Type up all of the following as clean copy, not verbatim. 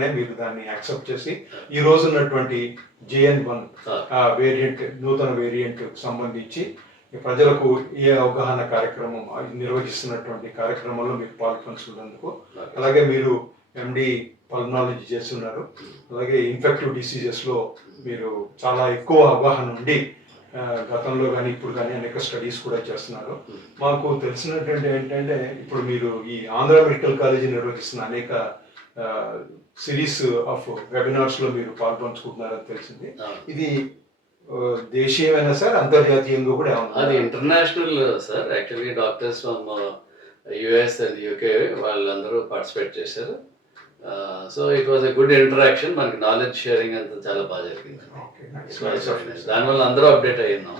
కనుకనే మీరు దాన్ని యాక్సెప్ట్ చేసి ఈ రోజు ఉన్నటువంటి JN1 వేరియంట్ నూతన వేరియంట్ సంబంధించి ప్రజలకు ఏ అవగాహన కార్యక్రమం నిర్వహిస్తున్నటువంటి కార్యక్రమంలో మీరు పాల్పంచుకున్నందుకు, అలాగే మీరు MD పల్మనాలజీ చేస్తున్నారు, అలాగే ఇన్ఫెక్టివ్ డిసీజెస్లో మీరు చాలా ఎక్కువ అవగాహన ఉండి గతంలో కానీ ఇప్పుడు కానీ అనేక స్టడీస్ కూడా చేస్తున్నారు. మాకు తెలిసినటువంటి ఏంటంటే ఇప్పుడు మీరు ఈ ఆంధ్ర మెడికల్ కాలేజీ నిర్వహిస్తున్న అనేక సిరీస్ ఆఫ్ వెబినార్స్లో మీరు పాల్పంచుకుంటున్నారని తెలిసింది. ఇది దేశీయమైనా సార్, అంతర్జాతీయంగా కూడా అది international sir. Actually doctors from US and UK వాళ్ళందరూ పార్టిసిపేట్ చేశారు. So it was a good interaction. మనకి నాలెడ్జ్ షేరింగ్ అంతా చాలా బాగా జరిగింది. దానివల్ల అందరూ అప్డేట్ అయ్యాం.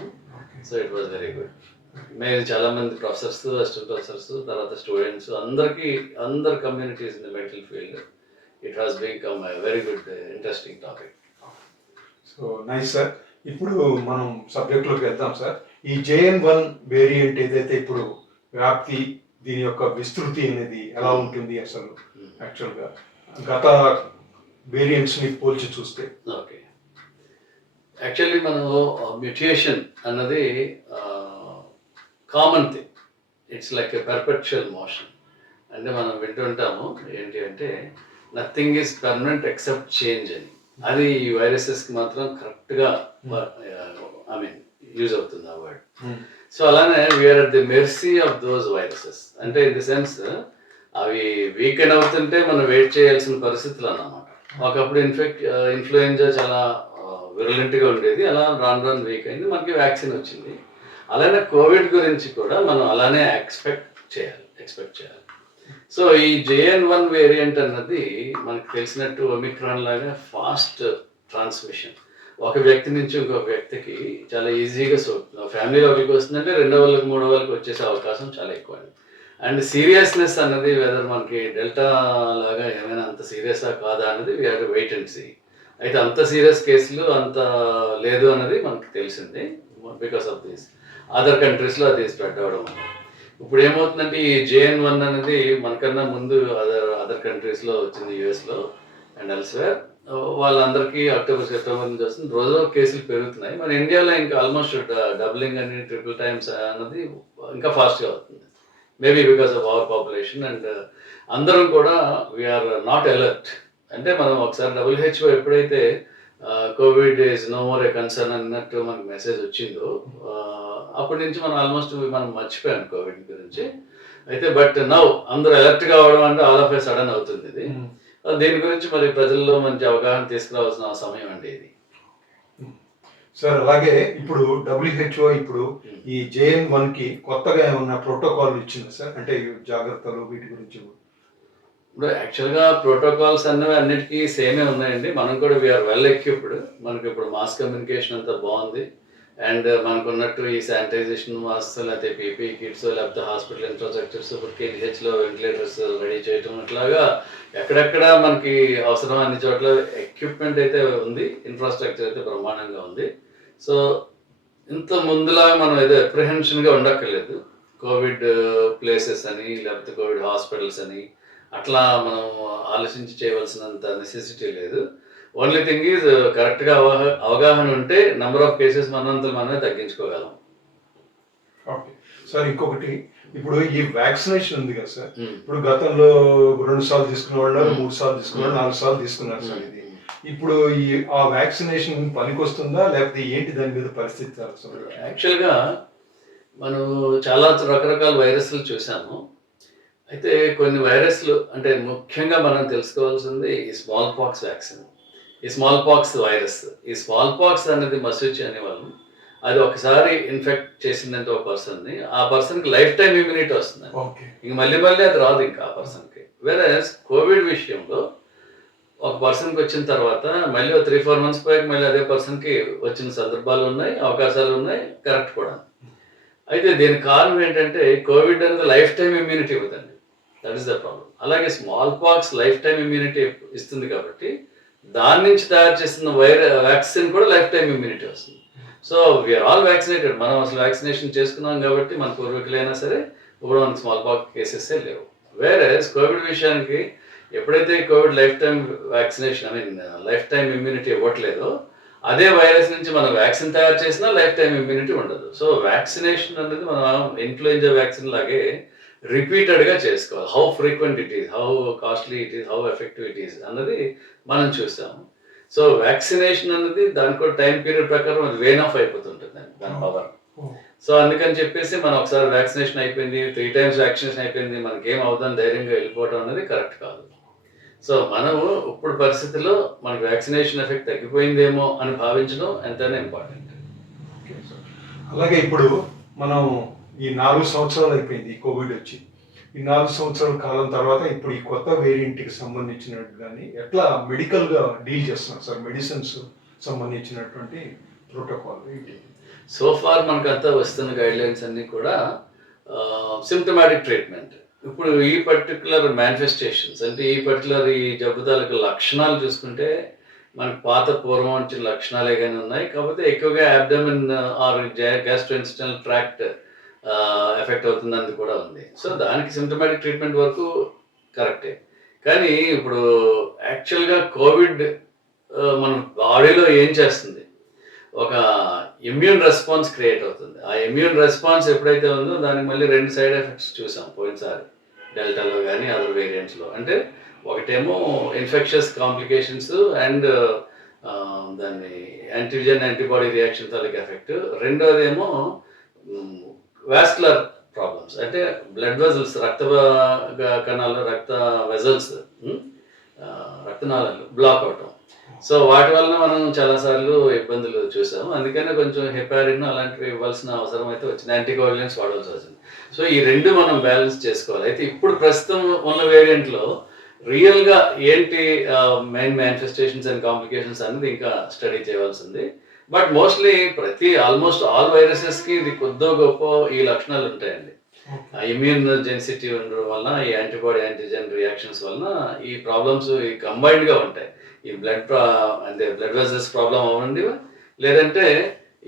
So it was very good. మేము చాలా మంది ప్రొఫెసర్స్, అసిస్టెంట్ ప్రొఫెసర్స్, తర్వాత స్టూడెంట్స్ అందరు communities in the medical field, it has become a very good interesting topic. So nice sir. ఇప్పుడు మనం సబ్జెక్ట్లోకి వెళ్తాం సార్. ఈ JN1 వేరియంట్ ఏదైతే ఇప్పుడు వ్యాప్తి, దీని యొక్క విస్తృతి అనేది ఎలా ఉంటుంది అసలు యాక్చువల్గా గత వేరియంట్స్ని పోల్చి చూస్తే? ఓకే, యాక్చువల్లీ మనం మ్యూటేషన్ అన్నది common thing. It's like a perpetual motion. అంటే మనం వింటుంటాము ఏంటి అంటే nothing is permanent except change అని. అది ఈ వైరసెస్కి మాత్రం కరెక్ట్గా యూజ్ అవుతుంది ఆ వర్డ్. సో అలానే we are at the mercy of those viruses. అంటే ఇన్ ది సెన్స్ అవి వీకెండ్ అవుతుంటే మనం వెయిట్ చేయాల్సిన పరిస్థితులు అన్నమాట. ఒకప్పుడు ఇన్ఫ్లుయెంజా చాలా విరలెంట్గా ఉండేది, అలా రాను వీక్ అయింది, మనకి వ్యాక్సిన్ వచ్చింది. అలానే కోవిడ్ గురించి కూడా మనం అలానే ఎక్స్పెక్ట్ చేయాలి. సో ఈ JN1 వేరియంట్ అన్నది మనకు తెలిసినట్టు ఒమిక్రాన్ లాగా ఫాస్ట్ ట్రాన్స్మిషన్. ఒక వ్యక్తి నుంచి ఇంకొక వ్యక్తికి చాలా ఈజీగా ఫ్యామిలీలో ఒకరికి వస్తుందంటే రెండో వాళ్ళకి మూడో వాళ్ళకి వచ్చేసే అవకాశం చాలా ఎక్కువ. అండ్ సీరియస్నెస్ అన్నది వెదర్ మనకి డెల్టా లాగా ఏమైనా అంత సీరియసా కాదా అన్నది we have to wait and see. అయితే అంత సీరియస్ కేసులు అంత లేదు అన్నది మనకు తెలిసింది బికాస్ ఆఫ్ దిస్ అదర్ కంట్రీస్లో అది స్ప్రెడ్ అవ్వడం. ఇప్పుడు ఏమవుతుందంటే ఈ JN1 అనేది మనకన్నా ముందు అదర్ కంట్రీస్లో వచ్చింది, యూఎస్లో అండ్ ఎల్స్వేర్. వాళ్ళందరికీ అక్టోబర్ సెప్టెంబర్ నుంచి వస్తుంది. రోజు కేసులు పెరుగుతున్నాయి. మన ఇండియాలో ఇంకా ఆల్మోస్ట్ డబ్లింగ్ అని ట్రిపుల్ టైమ్స్ అన్నది ఇంకా ఫాస్ట్గా అవుతుంది. Maybe because of our population and అందరం కూడా వీఆర్ నాట్ అలర్ట్. అంటే మనం ఒకసారి WHO ఎప్పుడైతే COVID is no more a concern అన్నట్టు మనకు మెసేజ్ వచ్చిందో అప్పటి నుంచి మనం మర్చిపోయాం కోవిడ్ గురించి. అయితే బట్ నౌ అందరూ అలర్ట్ కావడం అంటే ఆల్ ఆఫ్ ఏ సడన్ అవుతుంది ఇది. దీని గురించి మరి ప్రజల్లో మంచి అవగాహన తీసుకురావాల్సిన సమయం అండి ఇది సార్. అలాగే ఇప్పుడు WHO ఇప్పుడు ఈ JN1కి కొత్తగా ఏమన్నా ప్రోటోకాల్ ఇచ్చింది సార్? అంటే జాగ్రత్తలు వీటి గురించి ఇప్పుడు యాక్చువల్గా ప్రోటోకాల్స్ అన్నవి అన్నిటికీ సేమే ఉన్నాయండి. మనం కూడా వీఆర్ వెల్ ఎక్విప్డ్. మనకి ఇప్పుడు మాస్ కమ్యూనికేషన్ అంతా బాగుంది. అండ్ మనకు ఉన్నట్టు ఈ శానిటైజేషన్ మాస్క్, లేకపోతే PPE కిట్స్, లేకపోతే హాస్పిటల్ ఇన్ఫ్రాస్ట్రక్చర్స్, ఇప్పుడు KGHలో వెంటిలేటర్స్ రెడీ చేయటం, ఇట్లాగా ఎక్కడెక్కడ మనకి అవసరం అన్ని చోట్ల ఎక్విప్మెంట్ అయితే ఉంది, ఇన్ఫ్రాస్ట్రక్చర్ అయితే బ్రహ్మాండంగా ఉంది. సో ఇంత ముందులాగా మనం ఏదో అప్రిహెన్షన్గా ఉండక్కర్లేదు. కోవిడ్ ప్లేసెస్ అని లేకపోతే కోవిడ్ హాస్పిటల్స్ అని అట్లా మనం ఆలోచించి చేయవలసినంత నెసెసిటీ లేదు. ఓన్లీ థింగ్ ఈజ్ కరెక్ట్గా అవగాహన ఉంటే నెంబర్ ఆఫ్ కేసెస్ మనమే తగ్గించుకోగలం. Okay sir. ఇంకొకటి, ఇప్పుడు ఈ వ్యాక్సినేషన్ ఉంది కదా సార్, ఇప్పుడు గతంలో 2 సార్లు తీసుకున్న వాళ్ళు 3 సార్లు తీసుకున్న వాళ్ళు 4 సార్లు తీసుకున్నారు సార్. ఇది ఇప్పుడు ఆ వ్యాక్సినేషన్ పనికొస్తుందా లేకపోతే ఏంటి దాని మీద పరిస్థితి? యాక్చువల్గా మనం చాలా రకరకాల వైరస్లు చూసాము. అయితే కొన్ని వైరస్లు అంటే ముఖ్యంగా మనం తెలుసుకోవాల్సింది ఈ స్మాల్ పాక్స్ వ్యాక్సిన్, ఈ స్మాల్ పాక్స్ వైరస్. ఈ స్మాల్ పాక్స్ అనేది మసూచి అనేవాళ్ళు. అది ఒకసారి ఇన్ఫెక్ట్ చేసిందంటే ఒక పర్సన్ని, ఆ పర్సన్కి లైఫ్ టైం ఇమ్యూనిటీ వస్తుంది. ఇంక మళ్ళీ అది రాదు ఇంకా ఆ పర్సన్కి. వేరే కోవిడ్ విషయంలో ఒక పర్సన్కి వచ్చిన తర్వాత మళ్ళీ 3-4 months పోయాక మళ్ళీ అదే పర్సన్కి వచ్చిన సందర్భాలు ఉన్నాయి, అవకాశాలు ఉన్నాయి, కరెక్ట్ కూడా. అయితే దీనికి కారణం ఏంటంటే కోవిడ్ అనేది లైఫ్ టైం ఇమ్యూనిటీ ఇవ్వదండి. That is the problem. అలాగే small pox life time immunity ఇస్తుంది కాబట్టి దాని నుంచి తయారు చేసిన వ్యాక్సిన్ కూడా లైఫ్ టైం ఇమ్యూనిటీ వస్తుంది. So we are all vaccinated. మనం అసలు వ్యాక్సినేషన్ చేసుకున్నాం కాబట్టి మన పూర్వీకులైనా సరే ఇప్పుడు మనకి స్మాల్ పాక్స్ కేసెస్ లేవు. వేరే కోవిడ్ విషయానికి ఎప్పుడైతే covid life time vaccination life time immunity ఇవ్వట్లేదో అదే వైరస్ నుంచి మనం వ్యాక్సిన్ తయారు చేసినా లైఫ్ టైం ఇమ్యూనిటీ ఉండదు. సో వ్యాక్సినేషన్ అనేది మనం ఇన్ఫ్లుయెంజా వ్యాక్సిన్ లాగే రిపీటెడ్గా చేసుకోవాలి. How frequent it is, how costly it is, how effective it is అన్నది మనం చూసాము. సో వ్యాక్సినేషన్ అన్నది దానికి టైం పీరియడ్ ప్రకారం అది వేన్ ఆఫ్ అయిపోతుంటుంది దాని పవర్. సో అందుకని చెప్పేసి మనం ఒకసారి వ్యాక్సినేషన్ అయిపోయింది, 3 times వ్యాక్సినేషన్ అయిపోయింది, మనకేం అవుతుందని ధైర్యంగా వెళ్ళిపోవడం అనేది కరెక్ట్ కాదు. సో మనము ఇప్పుడు పరిస్థితుల్లో మనకి వ్యాక్సినేషన్ ఎఫెక్ట్ తగ్గిపోయిందేమో అని భావించడం ఎంతైనా ఇంపార్టెంట్. అలాగే ఇప్పుడు మనం ఈ 4 సంవత్సరాలు అయిపోయింది ఈ కోవిడ్ వచ్చి. ఈ 4 సంవత్సరాల కాలం తర్వాత ఇప్పుడు ఈ కొత్త వేరియంట్కి సంబంధించినట్టు కానీ ఎట్లా మెడికల్గా డీల్ చేస్తున్నారు సార్? మెడిసిన్స్ సంబంధించినటువంటి ప్రోటోకాల్ ఏంటి? సో ఫార్ మనకంతా వస్తున్న గైడ్లైన్స్ అన్నీ కూడా సిమ్టమాటిక్ ట్రీట్మెంట్. ఇప్పుడు ఈ పర్టికులర్ మేనిఫెస్టేషన్స్ అంటే ఈ పర్టికులర్ ఈ జబ్బు తాలూకు లక్షణాలు చూసుకుంటే మనకు పాత పూర్వం వచ్చిన లక్షణాలే కానీ ఉన్నాయి. కాకపోతే ఎక్కువగా abdomen or gastrointestinal tract affect అవుతుందని కూడా ఉంది. సో దానికి సిమ్టమాటిక్ ట్రీట్మెంట్ వరకు కరెక్టే. కానీ ఇప్పుడు యాక్చువల్గా కోవిడ్ మన బాడీలో ఏం చేస్తుంది, ఒక ఇమ్యూన్ రెస్పాన్స్ క్రియేట్ అవుతుంది. ఆ ఇమ్యూన్ రెస్పాన్స్ ఎప్పుడైతే ఉందో దానికి మళ్ళీ 2 సైడ్ ఎఫెక్ట్స్ చూసాం పోయినసారి డెల్టాలో కానీ అదర్ వేరియంట్స్లో. అంటే ఒకటేమో ఇన్ఫెక్షస్ కాంప్లికేషన్స్ అండ్ దాన్ని యాంటీజెన్ యాంటీబాడీ రియాక్షన్ తాలూకు ఎఫెక్ట్. రెండోదేమో వాస్కులర్ ప్రాబ్లమ్స్ అంటే బ్లడ్ వెజల్స్, రక్త కణాలు, రక్త వెజల్స్, రక్తనాళాలు బ్లాక్ అవటం. సో వాటి వలన మనం చాలాసార్లు ఇబ్బందులు చూసాము. అందుకనే కొంచెం హెపారిన్ అలాంటివి ఇవ్వాల్సిన అవసరం అయితే వచ్చింది, యాంటీకోయాగులెంట్స్ వాడాల్సి వచ్చింది. సో ఈ రెండు మనం బ్యాలెన్స్ చేసుకోవాలి. అయితే ఇప్పుడు ప్రస్తుతం ఉన్న వేరియంట్లో రియల్గా ఏంటి మెయిన్ మేనిఫెస్టేషన్స్ అండ్ కాంప్లికేషన్స్ అనేది ఇంకా స్టడీ చేయవలసింది. బట్ మోస్ట్లీ ఆల్మోస్ట్ ఆల్ వైరసెస్కి ఇది కొద్దో గొప్ప ఈ లక్షణాలు ఉంటాయండి. ఇమ్యూన్ జెన్సిటీ ఉండడం వలన, ఈ యాంటీబాడీ యాంటీజెన్ రియాక్షన్స్ వలన ఈ ప్రాబ్లమ్స్ కంబైన్డ్గా ఉంటాయి. ఈ బ్లడ్ వెజల్స్ ప్రాబ్లం అవ్వండి, లేదంటే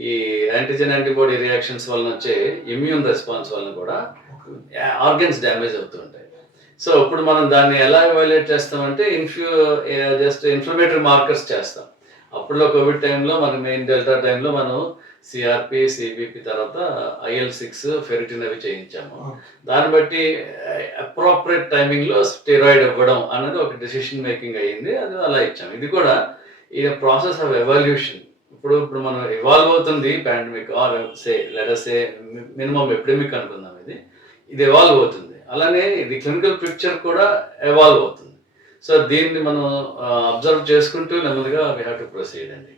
ఈ యాంటీజెన్ యాంటీబాడీ రియాక్షన్స్ వలన వచ్చే ఇమ్యూన్ రెస్పాన్స్ వలన కూడా ఆర్గన్స్ డ్యామేజ్ అవుతూ ఉంటాయి. సో ఇప్పుడు మనం దాన్ని ఎలా ఎవాల్యుయేట్ చేస్తామంటే జస్ట్ ఇన్ఫ్లమేటరీ మార్కర్స్ చేస్తాం. అప్పుడులో కోవిడ్ టైంలో మన మెయిన్ డెల్టా టైంలో మనం సిఆర్పి, సిబిపి తర్వాత IL-6, ఫెరిటిన్ అవి చేయించాము. దాన్ని బట్టి అప్రోప్రియట్ టైమింగ్లో స్టెరాయిడ్ ఇవ్వడం అనేది ఒక డెసిషన్ మేకింగ్ అయ్యింది. అది అలా ఇచ్చాము. ఇది కూడా ఈ ప్రాసెస్ ఆఫ్ ఎవల్యూషన్. ఇప్పుడు మనం ఇవాల్వ్ అవుతుంది pandemic or let us minimum epidemic అనుకుందాం. ఇది ఎవాల్వ్ అవుతుంది. అలానే ఇది క్లినికల్ పిక్చర్ కూడా ఎవాల్వ్ అవుతుంది. సో దీన్ని మనం అబ్జర్వ్ చేసుకుంటూ నెమ్మదిగా వీ హ్యావ్ టు ప్రొసీడ్ అండి.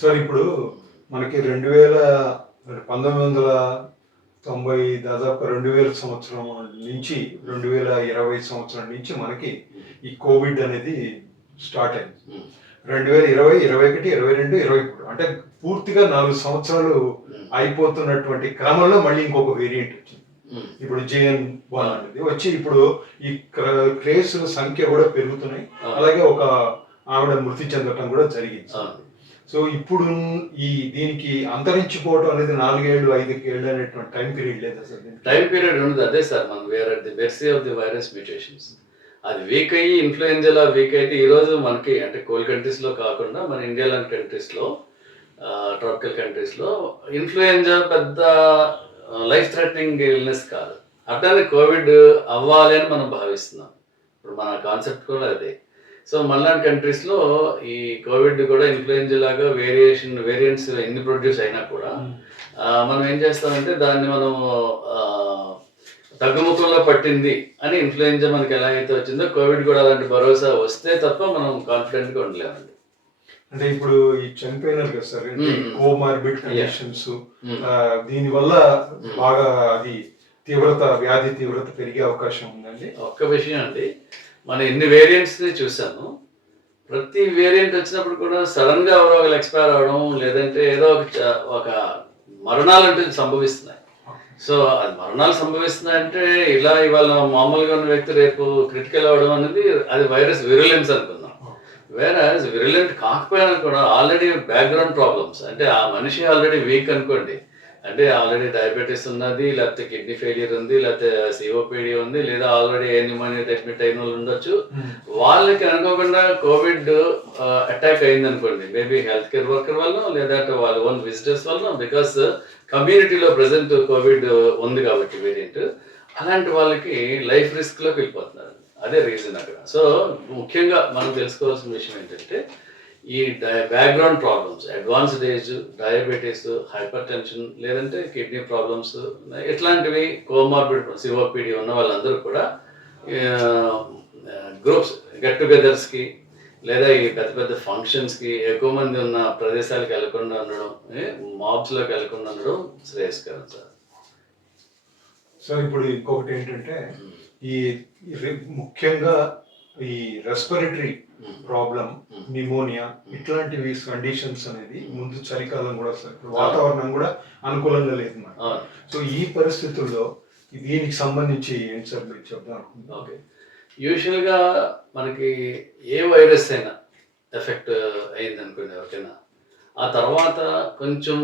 సార్ ఇప్పుడు మనకి 1990 దాదాపు 2000 సంవత్సరం నుంచి 2020 సంవత్సరం నుంచి మనకి ఈ కోవిడ్ అనేది స్టార్ట్ అయింది. 2020, 21, 22, 23 అంటే పూర్తిగా 4 సంవత్సరాలు అయిపోతున్నటువంటి క్రమంలో మళ్ళీ ఇంకొక వేరియంట్ వచ్చింది. ఇప్పుడు JN.1 అనేది వచ్చి ఇప్పుడు ఈ కేసుల సంఖ్య కూడా పెరుగుతున్నాయి. అలాగే ఒక ఆవిడ మృతి చెందటం కూడా జరిగింది. సో ఇప్పుడు దీనికి అంతరించిపోవడం అనేది 4 ఏళ్ళు 5 ఏళ్ళు అనేటువంటి టైం పీరియడ్ లేదా సార్? టైం పీరియడ్ ఉండదు. అదే సార్, మనం were at the mercy of the virus mutations. అది వీక్ అయ్యి ఇన్ఫ్లుయెంజాలో వీక్ అయితే ఈరోజు మనకి అంటే కోల్ కంట్రీస్లో కాకుండా మన ఇండియా లాంటి కంట్రీస్లో, ట్రాపికల్ కంట్రీస్లో ఇన్ఫ్లుయెంజా పెద్ద లైఫ్ థ్రెటనింగ్ ఇల్నెస్ కాదు. అట్లానే కోవిడ్ అవ్వాలి అని మనం భావిస్తున్నాం. ఇప్పుడు మన కాన్సెప్ట్ కూడా అదే. సో మనలాంటి కంట్రీస్లో ఈ కోవిడ్ కూడా ఇన్ఫ్లుయెంజా లాగా వేరియంట్స్ ఎన్ని ప్రొడ్యూస్ అయినా కూడా మనం ఏం చేస్తామంటే దాన్ని మనం తగ్గుముఖంలో పట్టింది అని ఇన్ఫ్లుయెంజా మనకి ఎలాగైతే వచ్చిందో కోవిడ్ కూడా అలాంటి భరోసా వస్తే తప్ప మనం కాన్ఫిడెంట్గా ఉండలేమండి. అంటే ఇప్పుడు ఈ చనిపోయినారు కదా సార్, కోమార్బిడ్ కండిషన్స్, దీనివల్ల బాగా అది వ్యాధి తీవ్రత పెరిగే అవకాశం ఉందండి. ఒక్క విషయం అండి, మనం ఎన్ని వేరియంట్స్ని చూసాము, ప్రతి వేరియంట్ వచ్చినప్పుడు కూడా సడన్గా ఎవరో ఒకరు ఎక్స్పైర్ అవ్వడం, లేదంటే ఏదో ఒక మరణాలు అంటే సంభవిస్తున్నాయి. సో అది మరణాలు సంభవిస్తున్నాయంటే ఇవాళ మామూలుగా ఉన్న వ్యక్తి రేపు క్రిటికల్ అవ్వడం అనేది అది వైరస్ విరులెన్స్ అనుకుందాం. వేరస్ విరులెంట్ కాకపోయినా కూడా ఆల్రెడీ బ్యాక్గ్రౌండ్ ప్రాబ్లమ్స్, అంటే ఆ మనిషి ఆల్రెడీ వీక్ అనుకోండి, అంటే ఆల్రెడీ డయాబెటీస్ ఉన్నది, లేకపోతే కిడ్నీ ఫెయిలియర్ ఉంది, లేకపోతే సిఓపిడి ఉంది, లేదా ఆల్రెడీ న్యూమోనియా అడ్మిట్ అయిన వాళ్ళు ఉండొచ్చు. వాళ్ళకి అనుకోకుండా కోవిడ్ అటాక్ అయింది అనుకోండి, మేబీ హెల్త్ కేర్ వర్కర్ వల్ల, లేదంటే వాళ్ళ ఓన్ విజిటర్స్ వల్ల, బికాస్ కమ్యూనిటీలో ప్రెసెంట్ కోవిడ్ ఉంది కాబట్టి వేరియంట్, అలాంటి వాళ్ళకి లైఫ్ రిస్క్లోకి వెళ్ళిపోతున్నారు. అదే రీజన్ అక్కడ. సో ముఖ్యంగా మనం తెలుసుకోవాల్సిన విషయం ఏంటంటే, ఈ background problems, advanced age, diabetes, hyper tension, లేదంటే కిడ్నీ ప్రాబ్లమ్స్, ఇట్లాంటివి కోమార్బిడ్ సిఓపిడి ఉన్న వాళ్ళందరూ కూడా గ్రూప్స్ గెట్ టుగెదర్స్కి, లేదా ఈ పెద్ద పెద్ద ఫంక్షన్స్కి, ఎక్కువ మంది ఉన్న ప్రదేశాలకు వెళ్లకుండా ఉండడం, మాబ్స్లోకి వెళ్లకుండా ఉండడం శ్రేయస్కరం సార్. సో ఇప్పుడు ఇంకొకటి ఏంటంటే, ఈ ముఖ్యంగా ఈ రెస్పిరేటరీ ప్రాబ్లం, నిమోనియా, ఇట్లాంటివి కండిషన్స్ అనేది ముందు చలికాలం కూడా వాతావరణం కూడా అనుకూలంగా లేదు మనకి. సో ఈ పరిస్థితుల్లో దీనికి సంబంధించి ఏంటి సార్ మీరు చెప్దాం? ఓకే, యూజువల్గా మనకి ఏ వైరస్ అయినా ఎఫెక్ట్ అయింది అనుకోండి ఎవరికైనా, ఆ తర్వాత కొంచెం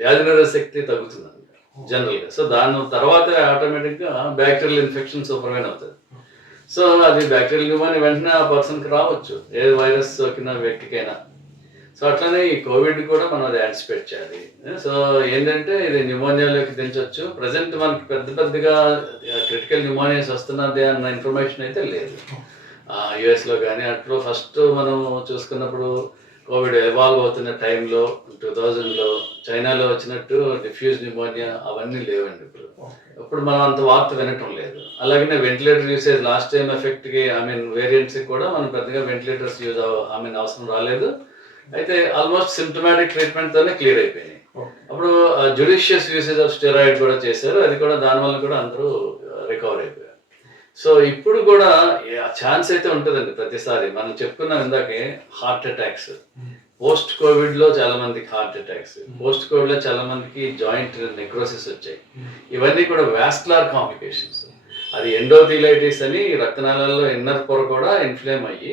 వ్యాధి నిరోధక శక్తి తగ్గుతుంది జనరల్గా. సో దాని తర్వాత ఆటోమేటిక్గా బ్యాక్టీరియల్ ఇన్ఫెక్షన్ సూపర్వైన్ అవుతుంది. సో అది బ్యాక్టీరియల్ న్యూమోనియా వెంటనే ఆ పర్సన్కి రావచ్చు, ఏ వైరస్ సోకిన వ్యక్తికైనా. సో అట్లానే ఈ కోవిడ్ కూడా మనం అది యాంటిసిపేట్ చేయాలి. సో ఏంటంటే ఇది న్యూమోనియాలోకి దించవచ్చు. ప్రజెంట్ మనకి పెద్దగా క్రిటికల్ న్యూమోనియాస్ వస్తున్నది అన్న ఇన్ఫర్మేషన్ అయితే లేదు. యుఎస్లో కానీ అట్లో ఫస్ట్ మనం చూసుకున్నప్పుడు కోవిడ్ ఎవాల్వ్ అవుతున్న టైంలో 2000లో చైనాలో వచ్చినట్టు డిఫ్యూజ్ న్యూమోనియా అవన్నీ లేవండి ఇప్పుడు మనం అంత వార్త వినటం లేదు. అలాగే వెంటిలేటర్ యూసేజ్ లాస్ట్ టైం ఎఫెక్ట్కి వేరియంట్స్కి కూడా మనం పెద్దగా వెంటిలేటర్స్ యూజ్ అవసరం రాలేదు. అయితే ఆల్మోస్ట్ సిమ్టమాటిక్ ట్రీట్మెంట్తోనే క్లియర్ అయిపోయినాయి. అప్పుడు జుడిషియస్ యూసేజ్ ఆఫ్ స్టెరాయిడ్ కూడా చేశారు, అది కూడా దానివల్ల కూడా అందరూ రికవర్ అయిపోయారు. సో ఇప్పుడు కూడా ఛాన్స్ అయితే ఉంటుందండి. ప్రతిసారి మనం చెప్పుకున్నాం ఇందాకే, హార్ట్ అటాక్స్, పోస్ట్ కోవిడ్లో చాలా మందికి హార్ట్ అటాక్స్, పోస్ట్ కోవిడ్లో చాలా మందికి జాయింట్ నెక్రోసిస్ వచ్చాయి. ఇవన్నీ కూడా వాస్కులర్ కాంప్లికేషన్స్. అది ఎండోథిలైటిస్ అని రక్తనాళాల్లో ఇన్నర్ పొర కూడా ఇన్ఫ్లేమ్ అయ్యి,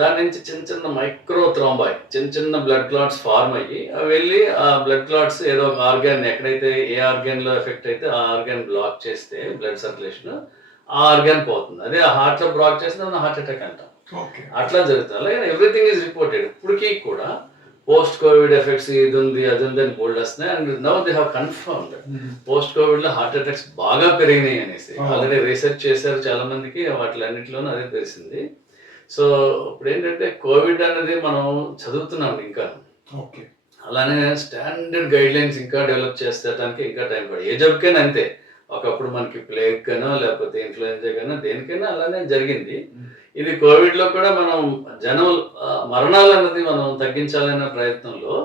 దాని నుంచి చిన్న మైక్రో థ్రోంబాయ్, చిన్న బ్లడ్ క్లాట్స్ ఫార్మ్ అయ్యి, అవి వెళ్ళి ఆ బ్లడ్ క్లాట్స్ ఏదో ఒక ఆర్గాన్, ఎక్కడైతే ఏ ఆర్గాన్లో ఎఫెక్ట్ అయితే ఆ ఆర్గాన్ బ్లాక్ చేస్తే బ్లడ్ సర్క్యులేషన్, ఆ ఆర్గాన్ పోతుంది. అదే హార్ట్లో బ్లాక్ చేస్తే మనం హార్ట్ అటాక్ అంటాం. అట్లా జరుగుతుంది. అలాగే ఎవ్రీథింగ్ ఈజ్ రిపోర్టెడ్. ఇప్పటికీ కూడా పోస్ట్ కోవిడ్ ఎఫెక్ట్స్ ఇది ఉంది అది ఉంది అని బోల్డ్ వస్తున్నాయి. And now they have confirmed post కోవిడ్లో హార్ట్ అటాక్స్ బాగా పెరిగినాయి అనేసి ఆల్రెడీ రీసెర్చ్ చేశారు చాలా మందికి, వాటిలన్నింటిలోనూ అదే తెలిసింది. సో ఇప్పుడు ఏంటంటే కోవిడ్ అనేది మనం చదువుతున్నాం ఇంకా, అలానే స్టాండర్డ్ గైడ్ లైన్స్ ఇంకా డెవలప్ చేసేటానికి ఇంకా టైం పడుతుంది. ఏ జబ్బుకైనా అంతే, ఒకప్పుడు మనకి ప్లేగ్ గానో లేకపోతే ఇన్ఫ్లుయెంజా గానో దేనికైనా అలానే జరిగింది. ఇది కోవిడ్లో కూడా మనం మరణాలు అన్నది మనం తగ్గించాలనే ప్రయత్నంలో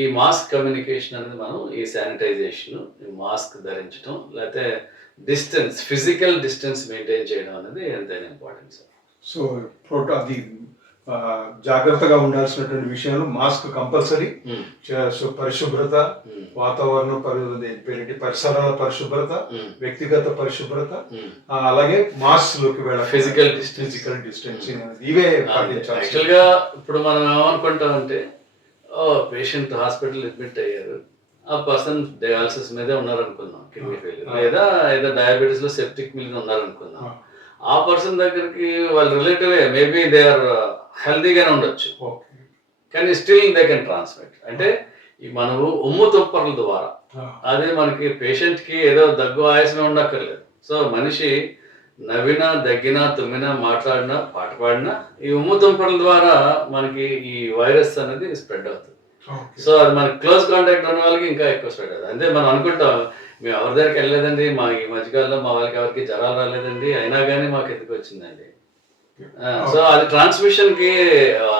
ఈ మాస్క్ కమ్యూనికేషన్ అనేది, మనం ఈ శానిటైజేషన్, ఈ మాస్క్ ధరించడం, లేకపోతే డిస్టెన్స్, ఫిజికల్ డిస్టెన్స్ మెయింటైన్ చేయడం అనేది ఎంతైనా ఇంపార్టెంట్ సార్. సో అది జాగ్రత్తగా ఉండాల్సినటువంటి విషయాలు, మాస్క్ కంపల్సరీ, సో పరిశుభ్రత, వాతావరణం పరిసరాల పరిశుభ్రత, వ్యక్తిగత పరిశుభ్రత, అలాగే మాస్క్ లోకి వెళ్ళాలి, ఫిజికల్ డిస్టెన్సింగ్, ఇవే పాటించాలి. యాక్చువల్గా ఇప్పుడు మనం ఏమనుకుంటామంటే, పేషెంట్ హాస్పిటల్ అడ్మిట్ అయ్యారు, ఆ పర్సన్ డయాలసిస్ మీదే ఉన్నారనుకుందాం, కిడ్నీ ఫెయిల్యూర్ లేదా ఏదో డయాబెటీస్ లో సెప్టిక్ మీద ఉన్నారనుకుందాం. ఆ పర్సన్ దగ్గరికి వాళ్ళ రిలేటివ్ మేబీ దే ఆర్ హెల్దీగానే ఉండొచ్చు, కానీ స్టిల్ దే కెన్ ట్రాన్స్మిట్. అంటే మనము ఉమ్ము తుప్పర్ల ద్వారా, అదే మనకి పేషెంట్కి ఏదో దగ్గు ఆయాసమే ఉండక్కర్లేదు. సో మనిషి నవ్వినా, దగ్గినా, తుమ్మినా, మాట్లాడినా, పాట పాడినా ఈ ఉమ్ము తుప్పర్ల ద్వారా మనకి ఈ వైరస్ అనేది స్ప్రెడ్ అవుతుంది. సో అది మనకి క్లోజ్ కాంటాక్ట్ ఉన్న వాళ్ళకి ఇంకా ఎక్కువ స్ప్రెడ్ అవుతుంది. అంటే మనం అనుకుంటాం, మేము ఎవరి దగ్గరికి వెళ్ళలేదండి, మా ఈ మధ్యకాలంలో మా వాళ్ళకి ఎవరికి జ్వరాలు రాలేదండి, అయినా కానీ మాకు ఎందుకు వచ్చిందండి. సో అది ట్రాన్స్మిషన్ కి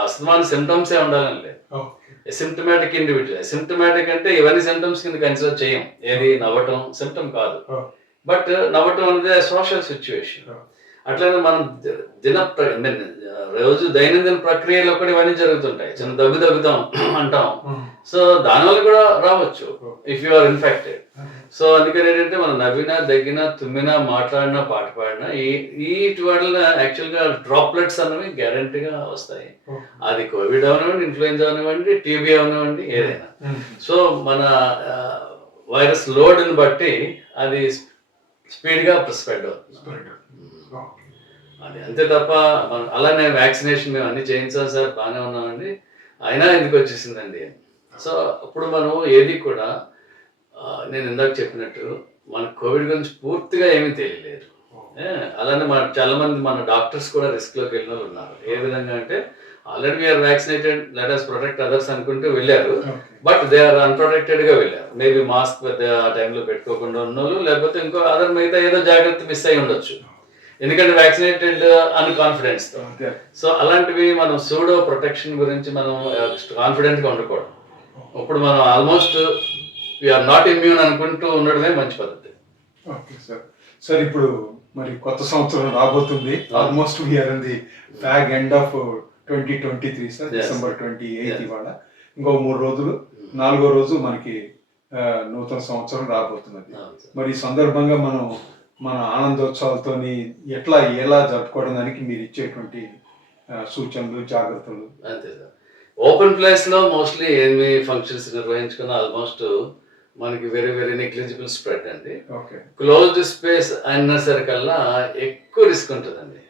అస్తమాన సిమ్టమ్సే ఉండాలని లేదు. సిమ్టమాటిక్ ఇండివిజువల్, సిమ్టమాటిక్ అంటే ఇవన్నీ సిమ్టమ్స్ కింద కన్సిడర్ చేయం. ఏది నవ్వటం సిమ్టమ్ కాదు, బట్ నవ్వటం అనేది సోషల్ సిచ్యువేషన్. అట్లనే మనం రోజు దైనందిన ప్రక్రియలో కూడా ఇవన్నీ జరుగుతుంటాయి. చిన్న దగ్గుతాం అంటాం, సో దానివల్ల కూడా రావచ్చు if you are infected. So అందుకని ఏంటంటే మనం నవ్వినా, దగ్గినా, తుమ్మినా, మాట్లాడినా, పాట పాడినా వీటి వల్ల యాక్చువల్గా డ్రాప్లెట్స్ అనేవి గ్యారంటీగా వస్తాయి. అది కోవిడ్ అవనివ్వండి, ఇన్ఫ్లుయెంజా అవనివ్వండి, టీబీ అవనివ్వండి, ఏదైనా. సో మన వైరస్ లోడ్ని బట్టి అది స్పీడ్గా స్ప్రెడ్ అవుతుంది. అది అంతే తప్ప మనం అలానే వ్యాక్సినేషన్ మేము అన్ని చేయించాం సార్, బాగానే ఉన్నామండి, అయినా ఎందుకు వచ్చేసిందండి. సో అప్పుడు మనం ఏది కూడా నేను ఇందాక చెప్పినట్టు మన కోవిడ్ గురించి పూర్తిగా ఏమీ తెలియలేదు. అలానే చాలా మంది మన డాక్టర్స్ కూడా రిస్క్లోకి వెళ్ళిన వాళ్ళు ఉన్నారు. ఏ విధంగా అంటే already we are vaccinated, let us protect others అనుకుంటూ వెళ్ళారు, బట్ దే ఆర్ అన్ప్రొటెక్టెడ్గా వెళ్ళారు. మేబీ మాస్క్ పెద్ద ఆ టైంలో పెట్టుకోకుండా ఉన్నోళ్ళు, లేకపోతే ఇంకో అదర్ మిగతా ఏదో జాగ్రత్త మిస్ అయి ఉండొచ్చు, ఎందుకంటే వ్యాక్సినేటెడ్ అని కాన్ఫిడెన్స్. సో అలాంటివి మనం సూడో ప్రొటెక్షన్ గురించి మనం కాన్ఫిడెంట్గా ఉండకూడదు. ఇప్పుడు మనం ఆల్మోస్ట్ వీఆర్ నాట్ ఇమ్యూన్ అనుకుంటూ ఉండడమే మంచి పద్ధతి. Okay sir. సార్ ఇప్పుడు మరి కొత్త సంవత్సరం రాబోతుంది. Almost we are in the back end of 2023 sir, December 28 ఇవాళ. ఇంకో 3 రోజులు, 4వ రోజు మనకి నూతన సంవత్సరం రాబోతున్నది. మరి ఈ సందర్భంగా మనం మన ఆనందోత్సవాలతోని ఎలా జరుపుకోవడం దానికి మీరు ఇచ్చేటువంటి సూచనలు, జాగ్రత్తలు? అంతే సార్. ఓపెన్ ప్లేస్ లో మోస్ట్లీ ఏమి ఫంక్షన్స్ నిర్వహించుకున్న ఆల్మోస్ట్ మనకి వెరీ వెరీ నెగ్లిజిబుల్ స్ప్రెడ్ అండి. క్లోజ్డ్ స్పేస్ అయిన సరికల్లా ఎక్కువ రిస్క్ ఉంటుందండి.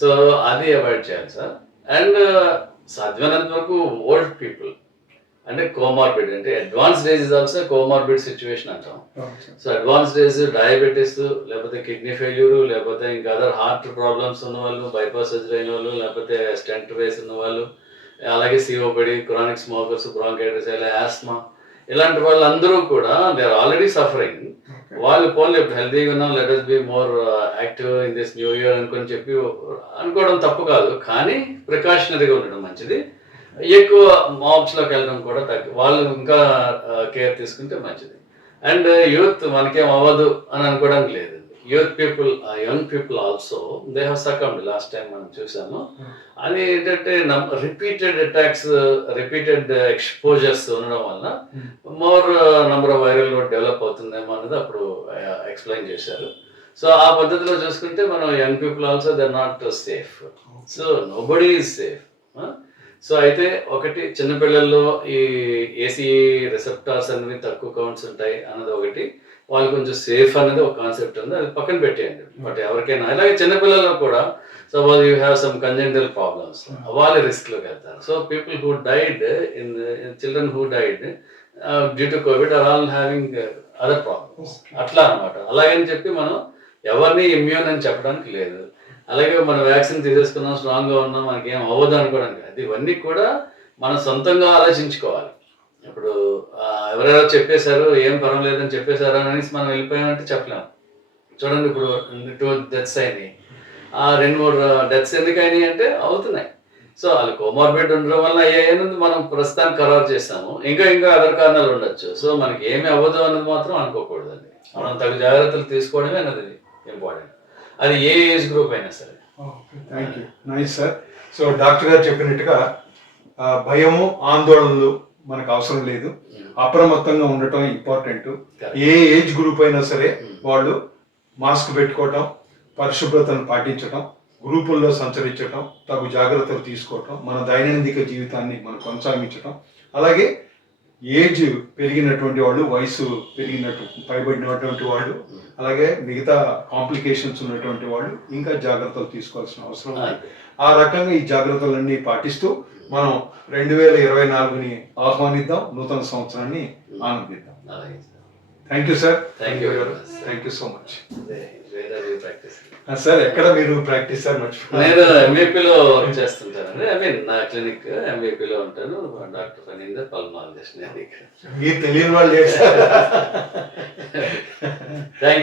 సో అది అవాయిడ్ చేయాలి సార్. అండ్ సాధ్యమైనంత వరకు ఓల్డ్ పీపుల్ అంటే కోమార్బిడ్, అంటే advance డేజ్ is also comorbid situation అంటాం. సో అడ్వాన్స్ డేజ్ డయాబెటీస్, లేకపోతే కిడ్నీ ఫెయిల్యూర్, లేకపోతే ఇంకా అదర్ హార్ట్ ప్రాబ్లమ్స్ ఉన్న వాళ్ళు, బైపాస్ సర్జరీ అయిన వాళ్ళు, లేకపోతే స్టెంట్ వేసి ఉన్న వాళ్ళు, అలాగే COPD, chronic smokers, bronchitis, asthma, ఇలాంటి వాళ్ళందరూ కూడా దే ఆర్ ఆల్రెడీ సఫరింగ్. వాళ్ళు పోన్లు ఇప్పుడు హెల్తీగా ఉన్నాం, let us be more active in this new year అనుకొని చెప్పి అనుకోవడం తప్పు కాదు, కానీ ప్రికాషనరీగా ఉండడం మంచిది. ఎక్కువ మాబ్స్లోకి వెళ్ళడం కూడా వాళ్ళు ఇంకా కేర్ తీసుకుంటే మంచిది. అండ్ యూత్ మనకేం అవ్వదు అని అనుకోవడానికి లేదు. Youth people, young people also they have succumbed. Last time మనం చూసాము. అది ఏంటంటే రిపీటెడ్ అటాక్స్, రిపీటెడ్ ఎక్స్పోజర్స్ ఉండడం వల్ల more number of viral load develop అవుతుందేమో అనేది అప్పుడు ఎక్స్ప్లెయిన్ చేశారు. సో ఆ పద్ధతిలో చూసుకుంటే మనం young people also they are not safe. So nobody is safe. So అయితే ఒకటి, చిన్నపిల్లల్లో ఈ ఏసీ రిసెప్టార్స్ అనేవి తక్కువ కౌంట్స్ ఉంటాయి అన్నది ఒకటి, వాళ్ళు కొంచెం సేఫ్ అనేది ఒక కాన్సెప్ట్ ఉంది, అది పక్కన పెట్టేయండి. బట్ ఎవరికైనా అలాగే చిన్నపిల్లల్లో కూడా suppose you have some congenital problems, వాళ్ళు రిస్క్లోకి వెళ్తారు. So people who died in children who died due to COVID are all having other problems, అట్లా అనమాట. అలాగని చెప్పి మనం ఎవరిని ఇమ్యూన్ అని చెప్పడానికి లేదు. అలాగే మనం వ్యాక్సిన్ తీసేసుకున్నాం, స్ట్రాంగ్గా ఉన్నాం, మనకి ఏం అవ్వదు అనుకోవడానికి లేదు. ఇవన్నీ కూడా మనం సొంతంగా ఆలోచించుకోవాలి. ఇప్పుడు ఎవరెవరో చెప్పేశారు, ఏం పర్వాలేదని చెప్పేశారు అనేసి మనం వెళ్ళిపోయామంటే చెప్పలేము. చూడండి, ఇప్పుడు 2 డెత్స్ అయినాయి. ఆ 2-3 డెత్స్ ఎందుకు అయినాయి అంటే అవుతున్నాయి. సో వాళ్ళు కోమార్బిడ్ ఉండడం వల్ల అయ్యాయన్నది మనం ప్రస్తుతానికి ఖరారు చేస్తాము. ఇంకా అదర్ కారణాలు ఉండొచ్చు. సో మనకి ఏమి అవ్వదు అన్నది మాత్రం అనుకోకూడదండి. మనం తగు జాగ్రత్తలు తీసుకోవడమే అన్నది ఇంపార్టెంట్, అది ఏ ఏజ్ గ్రూప్ అయినా సరే. Thank you, nice sir. So doctor గారు చెప్పినట్టుగా భయము, ఆందోళనలు మనకు అవసరం లేదు, అప్రమత్తంగా ఉండటం ఇంపార్టెంట్. ఏ ఏజ్ గ్రూప్ అయినా సరే వాళ్ళు మాస్క్ పెట్టుకోవటం, పరిశుభ్రతను పాటించటం, గ్రూపుల్లో సంచరించటం, తగు జాగ్రత్తలు తీసుకోవటం, మన దైనందిక జీవితాన్ని మనం కొనసాగించటం, అలాగే ఏజ్ పెరిగినటువంటి వాళ్ళు, వయసు పైబడినటువంటి వాళ్ళు, అలాగే మిగతా కాంప్లికేషన్స్ ఉన్నటువంటి వాళ్ళు ఇంకా జాగ్రత్తలు తీసుకోవాల్సిన అవసరం ఉంది. ఆ రకంగా ఈ జాగ్రత్తలన్నీ పాటిస్తూ మనం 2024ని ఆహ్వానిద్దాం, నూతన సంవత్సరాన్ని ఆనందిద్దాం. Thank you sir. Thank you so much sir. ఎక్కడ మీరు ప్రాక్టీస్ సార్? నేను ఎంబీపీలో వర్క్ చేస్తుంటానండి. ఐ మీన్ నా క్లినిక్ ఎంబీపీలో ఉంటాను. Doctor Phanindar, pulmonologist. మీరు తెలియని వాళ్ళు. Thank you.